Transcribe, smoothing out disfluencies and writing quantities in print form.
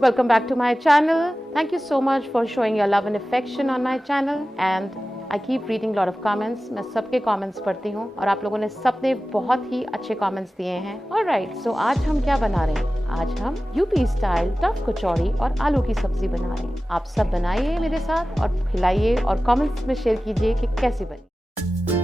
welcome back to my channel. Thank you so much for showing your love and affection on my channel and I keep reading lot of comments. मैं सबके comments पढ़ती हूँ और आप लोगों ने सबने बहुत ही अच्छे comments दिए हैं. Alright, so आज हम क्या बना रहे हैं? आज हम यूपी स्टाइल टफ कचौड़ी और आलू की सब्जी बना रहे हैं. आप सब बनाइए मेरे साथ और खिलाइए और comments में शेयर कीजिए कि कैसी बनी.